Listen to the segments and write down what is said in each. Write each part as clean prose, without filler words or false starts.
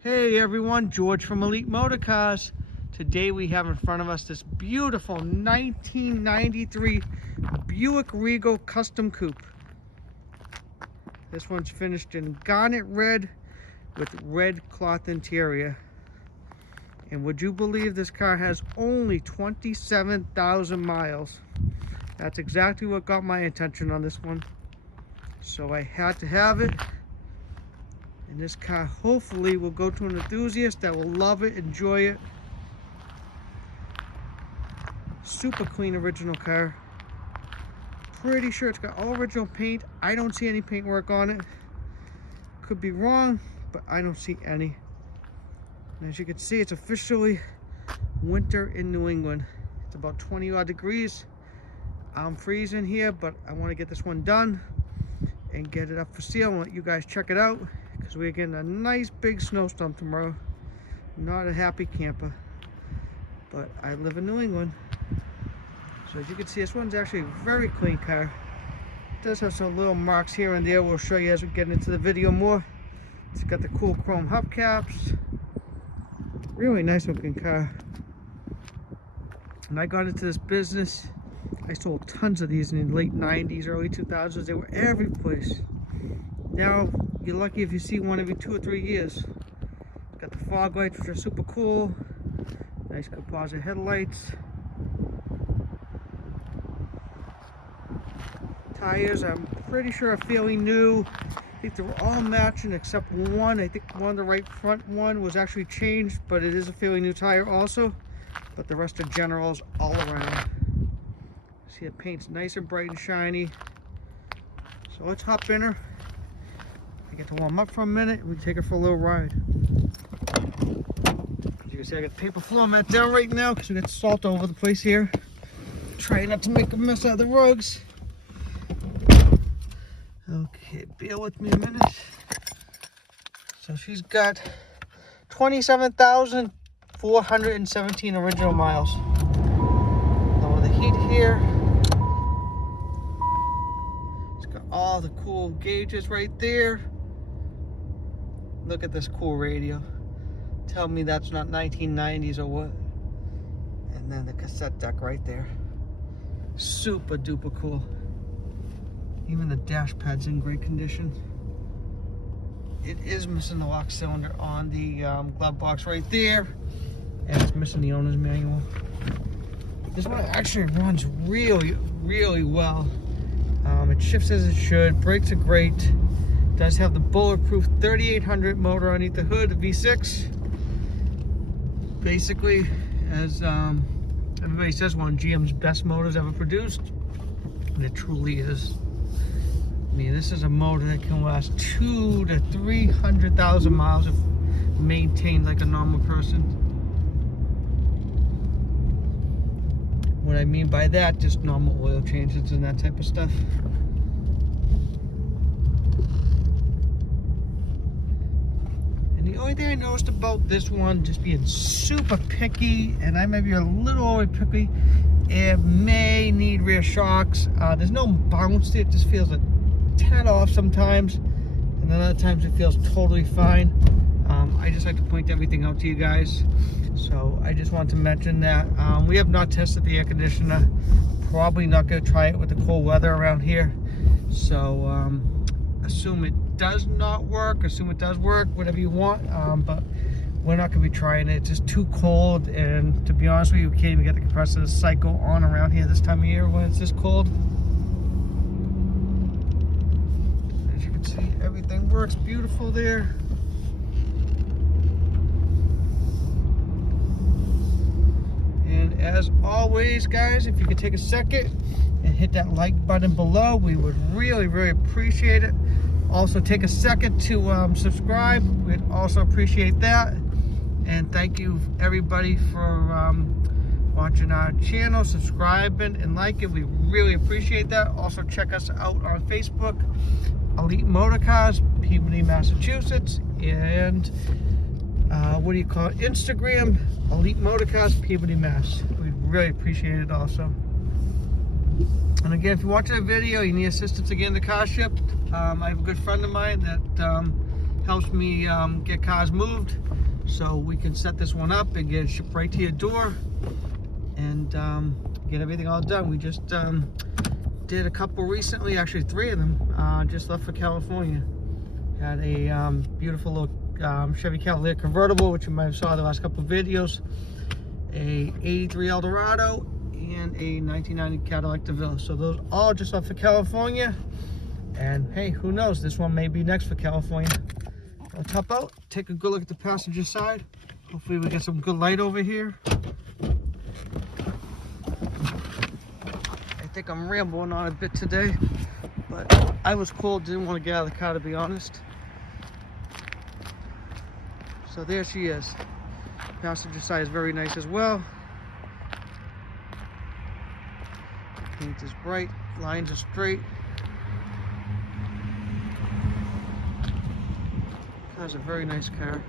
Hey everyone, George from Elite Motorcars. Today we have in front of us this beautiful 1993 Buick Regal Custom Coupe. This one's finished in garnet red with red cloth interior. And would you believe this car has only 27,000 miles? That's exactly what got my attention on this one. So I had to have it. And this car hopefully will go to an enthusiast that will love it, enjoy it. Super clean original car. Pretty sure it's got all original paint. I don't see any paint work on it. Could be wrong, but I don't see any. And as you can see, it's officially winter in New England. It's about 20 odd degrees. I'm freezing here, but I want to get this one done and get it up for sale and let you guys check it out, because we're getting a nice big snowstorm tomorrow. Not a happy camper, but I live in New England. So as you can see, this one's actually a very clean car. It does have some little marks here and there. We'll show you as we get into the video more. It's got the cool chrome hubcaps. Really nice looking car. When I got into this business, I sold tons of these in the late 90s, early 2000s. They were every place. Now, you're lucky if you see one every 2 or 3 years. Got the fog lights, which are super cool. Nice composite headlights. Tires, I'm pretty sure are fairly new. I think they're all matching except one. I think one, the right front one, was actually changed, but it is a fairly new tire also. But the rest are generals all around. See, the paint's nice and bright and shiny. So let's hop in her. I get to warm up for a minute and we take her for a little ride. As you can see, I got the paper floor mat down right now because we got salt all over the place here. Trying not to make a mess out of the rugs. Okay, bear with me a minute. So she's got 27,417 original miles. Lower the heat here. It's got all the cool gauges right there. Look at this cool radio. Tell me that's not 1990s or what. And then the cassette deck right there. Super duper cool. Even the dash pad's in great condition. It is missing the lock cylinder on the glove box right there. And it's missing the owner's manual. This one actually runs really, really well. It shifts as it should. Brakes are great. It does have the bulletproof 3800 motor underneath the hood, the V6. Basically, as everybody says, one of GM's best motors ever produced. And it truly is. I mean, this is a motor that can last 200,000 to 300,000 miles if maintained like a normal person. What I mean by that, just normal oil changes and that type of stuff. And the only thing I noticed about this one, just being super picky, and I may be a little over picky, it may need rear shocks. There's no bounce to it, just feels a tad off sometimes, and then other times it feels totally fine. I just like to point everything out to you guys, so I just want to mention that we have not tested the air conditioner. Probably not going to try it with the cold weather around here, so assume it does not work, assume it does work, whatever you want, but we're not going to be trying it. It's just too cold, and to be honest with you, we can't even get the compressor to cycle on around here this time of year when it's this cold. As you can see, everything works beautiful there. And as always, guys, if you could take a second and hit that like button below, we would really, really appreciate it. Also, take a second to subscribe. We'd also appreciate that. And thank you, everybody, for watching our channel, subscribing, and like it. We really appreciate that. Also, check us out on Facebook, Elite Motorcars, Peabody, Massachusetts, and Instagram, Elite Motorcars, Peabody, Mass. We'd really appreciate it also. And again, if you're watching a video, you need assistance again the car shipped, I have a good friend of mine that helps me get cars moved, so we can set this one up and get it shipped right to your door and get everything all done. We just did a couple recently, actually 3 of them, just left for California. Had a beautiful little Chevy Cavalier convertible, which you might have saw the last couple of videos, a 83 Eldorado, and a 1990 Cadillac DeVille. So those all just left for California. And hey, who knows, this one may be next for California. I'll top out, take a good look at the passenger side. Hopefully we get some good light over here. I think I'm rambling on a bit today, but I was cold, didn't want to get out of the car, to be honest. So there she is. Passenger side is very nice as well. Paint is bright, lines are straight. Car's a very nice car.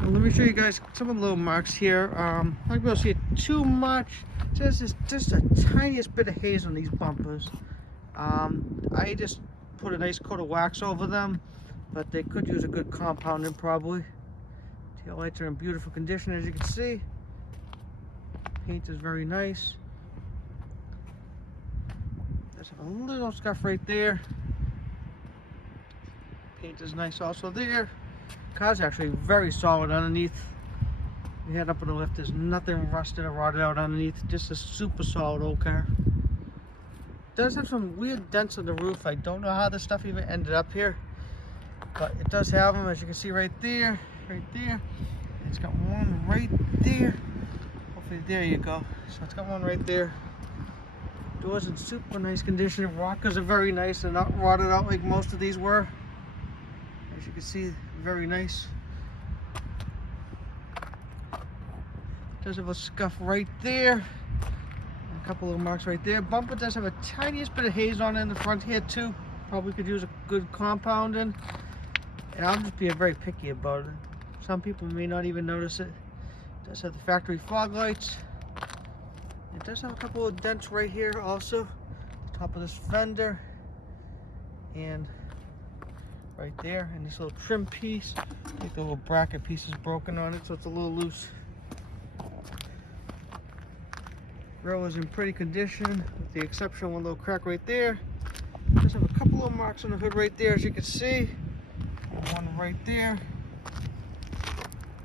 Well, let me show you guys some of the little marks here. I'm not going to see it too much. Just a tiniest bit of haze on these bumpers. I just put a nice coat of wax over them, but they could use a good compounding probably. Taillights are in beautiful condition, as you can see. Paint is very nice. There's a little scuff right there. Paint is nice also there. Car's actually very solid underneath. You head up on the lift, there's nothing rusted or rotted out underneath. Just a super solid old car. It does have some weird dents on the roof. I don't know how this stuff even ended up here, but it does have them, as you can see right there, right there. It's got one right there. Hopefully, there you go. So it's got one right there. Doors in super nice condition. Rockers are very nice. They're not rotted out like most of these were. As you can see, very nice. Does have a scuff right there. A couple of marks right there. Bumper does have a tiniest bit of haze on it in the front here too. Probably could use a good compounding. And I'm just being very picky about it. Some people may not even notice it. It does have the factory fog lights. It does have a couple of dents right here also. Top of this fender. And right there. And this little trim piece. I think the little bracket piece is broken on it, so it's a little loose. Grill is in pretty condition, with the exception of one little crack right there. It does have a couple of marks on the hood right there, as you can see. One right there.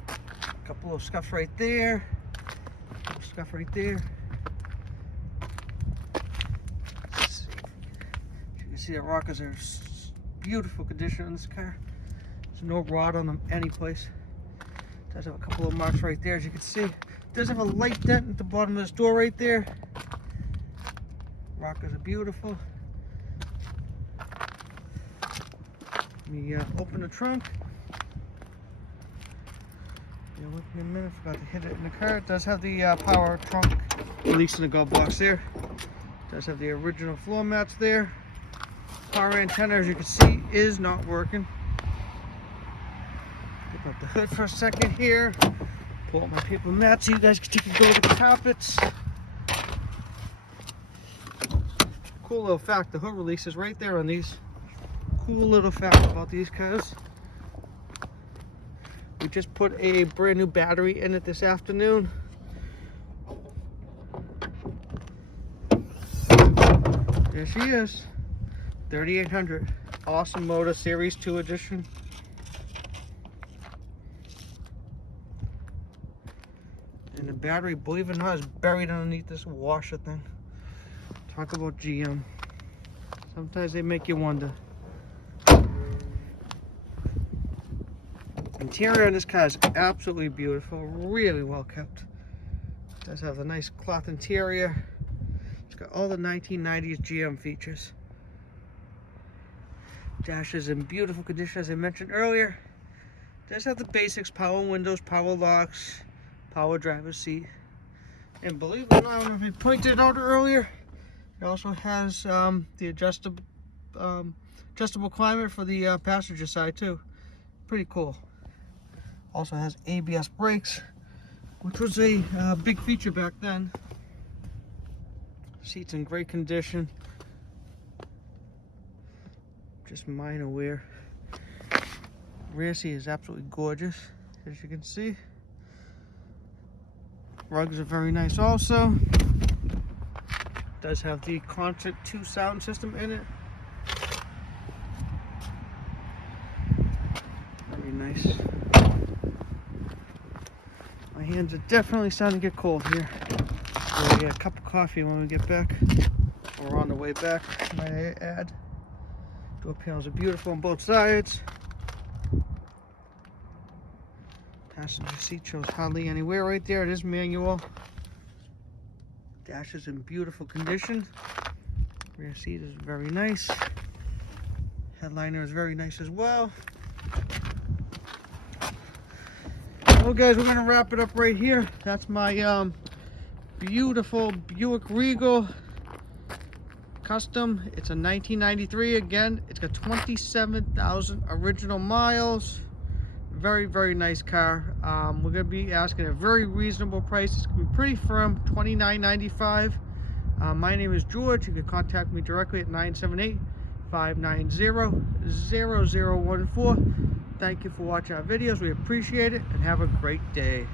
A couple of scuffs right there. Scuff right there. Let's see. You can see the rockers are in beautiful condition on this car. There's no rot on them any place. It does have a couple of marks right there, as you can see. It does have a light dent at the bottom of this door right there. Rockers are beautiful. Let me open the trunk. Bear with me a minute, forgot to hit it in the car. It does have the power trunk release in the glove box there. It does have the original floor mats there. Power antenna, as you can see, is not working. Pick up the hood for a second here. Pull out my paper mat so you guys can take a go to the carpets. Cool little fact, the hood release is right there on these. Cool little fact about these cars. We just put a brand new battery in it this afternoon. There she is. 3800. Awesome motor, Series 2 edition. And the battery, believe it or not, is buried underneath this washer thing. Talk about GM. Sometimes they make you wonder. Interior on this car is absolutely beautiful, really well kept. It does have a nice cloth interior. It's got all the 1990s GM features. Dash is in beautiful condition, as I mentioned earlier. It does have the basics: power windows, power locks, power driver's seat. And believe it or not, I don't know if we pointed it out earlier, it also has the adjustable climate for the passenger side too. Pretty cool. Also has ABS brakes, which was a big feature back then. Seats in great condition. Just minor wear. Rear seat is absolutely gorgeous, as you can see. Rugs are very nice also. Does have the Concert 2 sound system in it. Very nice. My hands are definitely starting to get cold here. We'll get a cup of coffee when we get back. Or on the way back, might I add. Door panels are beautiful on both sides. Passenger seat shows hardly any wear right there. It is manual. Dash is in beautiful condition. Rear seat is very nice. Headliner is very nice as well. Well guys, we're gonna wrap it up right here. That's my beautiful Buick Regal Custom. It's a 1993 again. It's got 27,000 original miles. Very, very nice car. We're gonna be asking a very reasonable price. It's gonna be pretty firm, $29.95. My name is George. You can contact me directly at 978-590-0014. Thank you for watching our videos. We appreciate it, and have a great day.